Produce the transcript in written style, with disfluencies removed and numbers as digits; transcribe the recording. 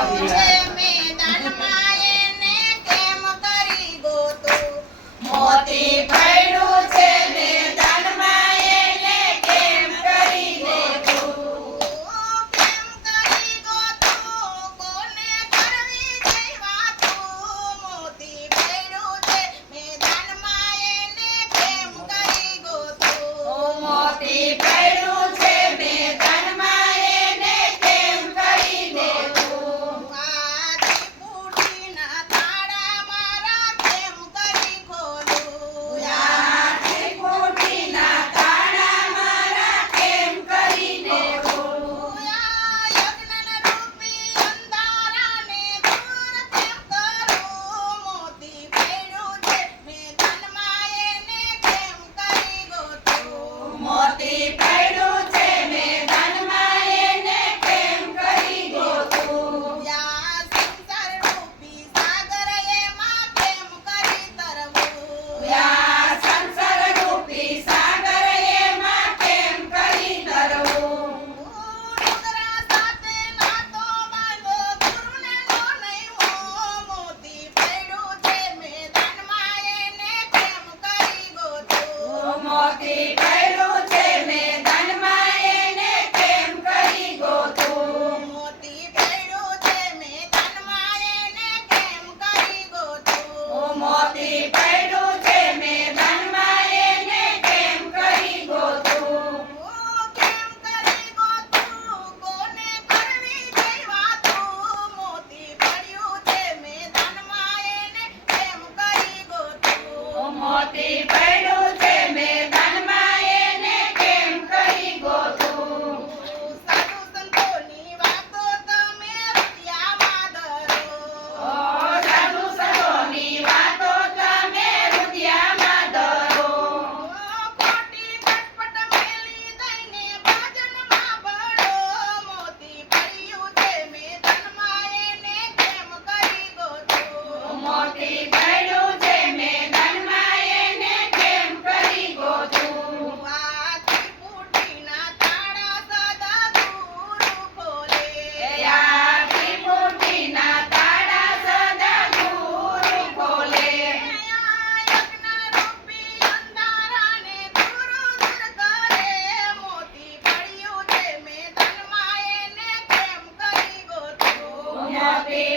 પડ્યું છે મેદાનમાં એને કેમ કરી ગોતું મોતી પડ્યું છે મેદાનમાં એને કેમ કરી ગોતું કેમ કરી ગોતું કોને કરવી જઈ વાતું મોતી પડ્યું છે મેદાનમાં એને કેમ કરી ગોતું મોતી પડ્યું છે મેદાનમાં એને કેમ કરી ગોતું આથી પૂઠીના તાળા મારા કેમ કરી ખોલું આથી પૂઠીના તાળા મારા કેમ કરીને ખોલું યજ્ઞના રૂપી અંધારાને દૂર કેમ કરું મોતી પડ્યું છે મેદાનમાં એને કેમ કરી ગોતું મોતી પડ્યું છે મેદાનમાં એને કેમ કરી ગોતું યા સંસાર રૂપી સાગર એમાં કેમ કરી તરવું યા સંસાર રૂપી સાગર એમાં કેમ કરી તરવું ડુંગરા સાથે નાતો બાંધો ગુરુને નો નહીં હો મોતી પડ્યું છે મેદાનમાં એને કેમ કરી ગોતું મોતી પડ્યું છે મેદાનમાં એને કેમ કરી ગોતું મોતી પડ્યું છે મેદાનમાં એને કેમ કરી ગોતું મોતી પડ્યું છે મેદાનમાં એને કેમ કરી ગોતું કેમ કરી ગોતું કોને કરવી જઈ વાતું મોતી પડ્યું છે મેદાનમાં એને કેમ કરી ગોતું મોતી પડ્યું છે મેદાનમાં એને કેમ કરી ગોતું સાધુ સંતોની વાતો તમે હૃદયમાં ધરો સાધુ સંતોની વાતો તમે હૃદયમાં ધરો ખોટી ખટપટ મેલી દઈને ભજનમાં ભળો મોતી પડ્યું છે મેદાનમાં એને કેમ કરી ગોતું મોતી પડ્યું છે મેદાનમાં એને કેમ કરી ગોતું આથી પૂઠીના તાળા સદા ગુરુ ખોલે આથી પૂઠીના તાળા સદા ગુરુ ખોલે યજ્ઞ રૂપી અંધારાને દૂર દૂર કરે મોતી પડ્યું છે મેદાનમાં એને કેમ કરી ગોતું મોતી